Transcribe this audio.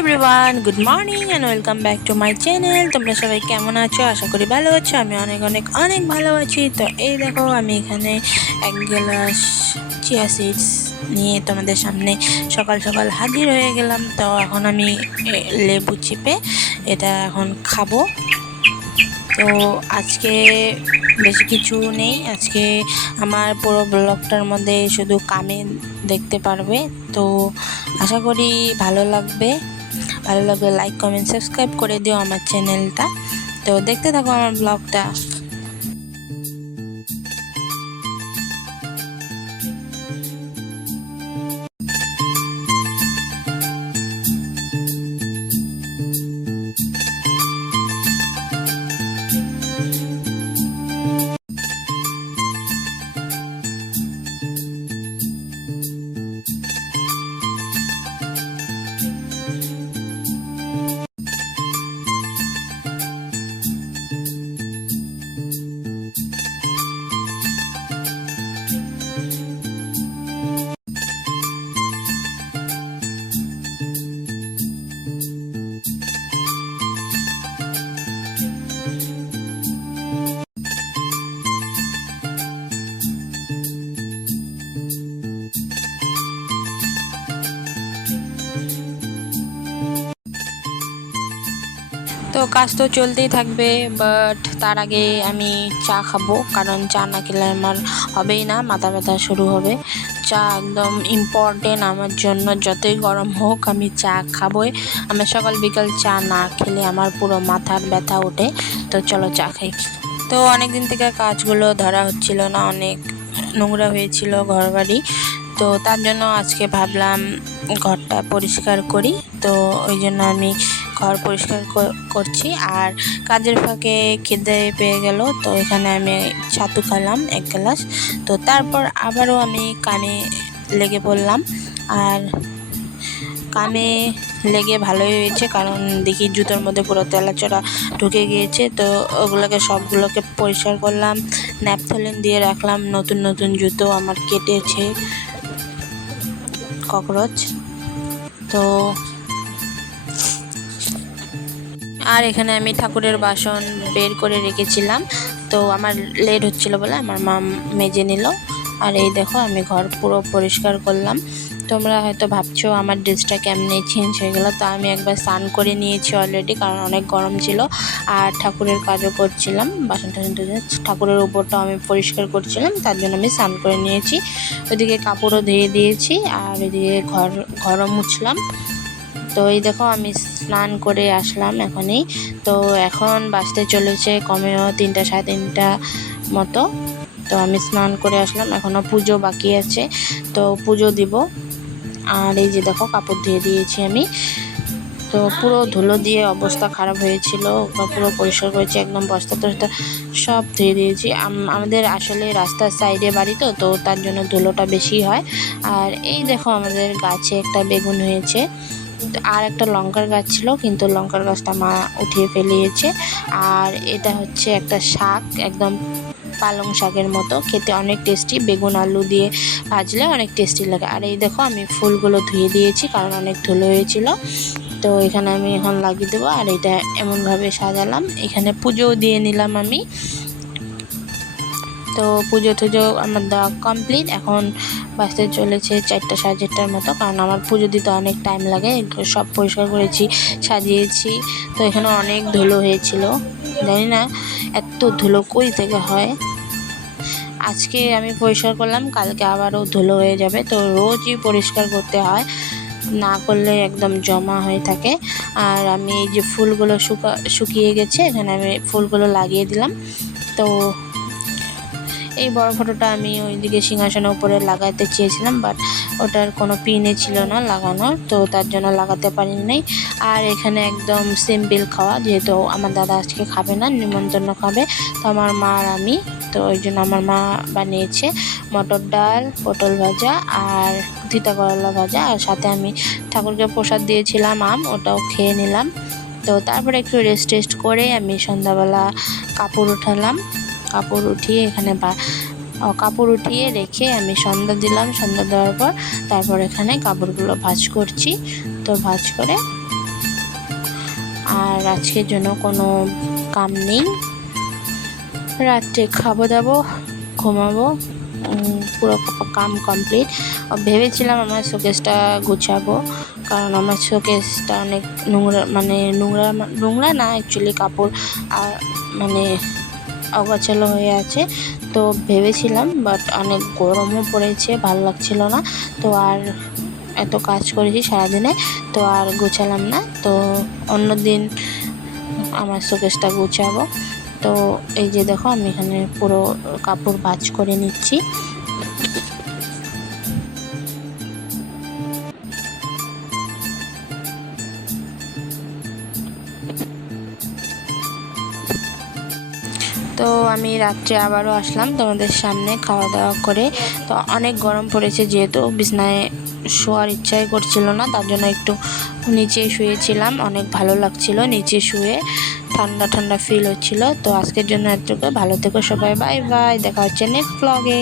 Everyone, good morning and welcome back to my channel. তোমরা সবাই কেমন আছো? আশা করি ভালো আছো। আমি অনেক অনেক অনেক ভালো আছি। তো এই দেখো, আমি এখানে এক গ্লাস চিয়া সিডস নিয়ে তোমাদের সামনে সকাল সকাল হাজির হয়ে গেলাম। তো এখন আমি লেবু চিপে এটা এখন খাবো। তো আজকে বেশি কিছু নেই, আজকে আমার পুরো ব্লগটার মধ্যে শুধু কামে দেখতে পারবে। তো আশা করি ভালো লাগবে লাইক কমেন্ট সাবস্ক্রাইব করে দিও আমার চ্যানেলটা। তো দেখতে থাকো আমার ব্লগটা। তো কাজ তো চলতেই থাকবে, বাট তার আগে আমি চা খাবো, কারণ চা না খেলে আমার হবেই না, মাথা ব্যথা শুরু হবে। চা একদম ইম্পর্টেন্ট আমার জন্য, যতই গরম হোক আমি চা খাবোই। আমি সকাল বিকাল চা না খেলে আমার পুরো মাথার ব্যথা ওঠে। তো চলো চা খাই। তো অনেক দিন থেকে কাজগুলো ধরা হচ্ছিল না, অনেক নোংরা হয়েছিল ঘরবাড়ি। তো তার জন্য আজকে ভাবলাম ঘরটা পরিষ্কার করি। তো ওই জন্য আমি ঘর পরিষ্কার করছি। আর কাজের ফাঁকে খিদে পেয়ে গেল, তো এখানে আমি ছাতু খেলাম এক গ্লাস। তো তারপর আবারও আমি কামে লেগে পড়লাম। আর কামে লেগে ভালোই হয়েছে, কারণ দেখি জুতোর মধ্যে পুরো তেলাচড়া ঢুকে গিয়েছে। তো ওগুলোকে সবগুলোকে পরিষ্কার করলাম, ন্যাপথলিন দিয়ে রাখলাম। নতুন নতুন জুতো আমার কেটেছে ককরোচ। তো আর এখানে আমি ঠাকুরের বাসন বের করে রেখেছিলাম। তো আমার লেট হচ্ছিল বলে আমার মা মেজে নিল। আর এই দেখো, আমি ঘর পুরো পরিষ্কার করলাম। তোমরা হয়তো ভাবছো আমার ড্রেসটা কেমনে চেঞ্জ হয়ে গেল। তো আমি একবার স্নান করে নিয়েছি অলরেডি, কারণ অনেক গরম ছিল। আর ঠাকুরের কাজও করছিলাম, বাসন টাসন ঠাকুরের উপরটাও আমি পরিষ্কার করছিলাম, তার জন্য আমি স্নান করে নিয়েছি। ওইদিকে কাপড়ও ধুয়ে দিয়েছি, আর ওইদিকে ঘরও মুছলাম। তো এই দেখো, আমি স্নান করে আসলাম এখনই। তো এখন বাজতে চলেছে কমেও 3টা সাড়ে 3টা মতো। তো আমি স্নান করে আসলাম, এখনও পুজো বাকি আছে, তো পুজো দিব। আর এই যে দেখো, কাপড় ধুয়ে দিয়েছি আমি। তো পুরো ধুলো দিয়ে অবস্থা খারাপ হয়েছিল, পুরো পরিষ্কার করেছি, একদম বস্তা টস্তা সব ধুয়ে দিয়েছি। আমাদের আসলে রাস্তার সাইডে বাড়ি, তো তার জন্য ধুলোটা বেশি হয়। আর এই দেখো, আমাদের গাছে একটা বেগুন হয়েছে। আর একটা লঙ্কার গাছ ছিল, কিন্তু লঙ্কার গাছটা মা উঠিয়ে ফেলিয়েছে। আর এটা হচ্ছে একটা শাক, একদম পালং শাকের মতো, খেতে অনেক টেস্টি, বেগুন আলু দিয়ে ভাজলে অনেক টেস্টি লাগে। আর এই দেখো, আমি ফুলগুলো ধুয়ে দিয়েছি, কারণ অনেক ধুলো হয়েছিল। তো এখানে আমি এখন লাগিয়ে দেবো। আর এটা এমনভাবে সাজালাম, এখানে পুজোও দিয়ে নিলাম আমি। তো পুজো টুজো আমার দেওয়া কমপ্লিট। এখন বাজতে চলেছে 4টা সাড়ে 4টার মতো, কারণ আমার পুজো দিতে অনেক টাইম লাগে। এগুলো সব পরিষ্কার করেছি, সাজিয়েছি। তো এখানে অনেক ধুলো হয়েছিল, জানি না এত ধুলো কই থেকে হয়। আজকে আমি পরিষ্কার করলাম, কালকে আবারও ধুলো হয়ে যাবে। তো রোজই পরিষ্কার করতে হয়, না করলে একদম জমা হয়ে থাকে। আর আমি এই যে ফুলগুলো শুকিয়ে গেছে, এখানে আমি ফুলগুলো লাগিয়ে দিলাম। তো এই বড় ফটোটা আমি ওইদিকে সিংহাসনের উপরে লাগাতে চেয়েছিলাম, বাট ওটার কোনো পিনে ছিল না লাগানোর, তো তার জন্য লাগাতে পারিনি নাই। আর এখানে একদম সিম্পল খাওয়া, যেহেতু আমার দাদা আজকে খাবে না, নিমন্ত্রণ খাবে। তো আমার মা আর আমি, তো ওই জন্য আমার মা বানিয়েছে মটর ডাল, পটল ভাজা আর তিতা করলা ভাজা। আর সাথে আমি ঠাকুরকে প্রসাদ দিয়েছিলাম আম, ওটাও খেয়ে নিলাম। তো তারপরে একটু রেস্ট করে আমি সন্ধ্যাবেলা কাপড় উঠালাম। কাপড় উঠিয়ে কাপড় উঠিয়ে রেখে আমি সন্ধ্যা দিলাম। সন্ধ্যা দেওয়ার পর তারপর এখানে কাপড়গুলো ভাঁজ করছি। তো ভাঁজ করে আর আজকের জন্য কোনো কাম নেই, রাত্রে খাবো দাবো, ঘুমাবো, পুরো কাম কমপ্লিট। ভেবেছিলাম আমার শোকেসটা গুছাবো, কারণ আমার শোকেসটা অনেক নোংরা, মানে নোংরা না অ্যাকচুয়ালি, কাপড় মানে অগোছালো হয়ে আছে। তো ভেবেছিলাম, বাট অনেক গরমও পড়েছে, ভালো লাগছিল না। তো আর এত কাজ করেছি সারাদিনে, তো আর গোছালাম না। তো অন্য দিন আমার শোকেসটা গুছাবো। তো এই যে দেখো, আমি এখানে পুরো কাপড় ভাঁজ করে নিচ্ছি। তো আমি রাত্রে আবারও আসলাম তোমাদের সামনে খাওয়া দাওয়া করে। তো অনেক গরম পড়েছে, যেহেতু বিছনায় শোয়ার ইচ্ছাই করছিল না, তার জন্য একটু নিচে শুয়েছিলাম। অনেক ভালো লাগছিল নিচে শুয়ে, ঠান্ডা ঠান্ডা ফিল হচ্ছিল। তো আজকের জন্য এতটুকু, ভালো থেকো সবাই, বাই বাই, দেখা হচ্ছে নেক্সট ব্লগে।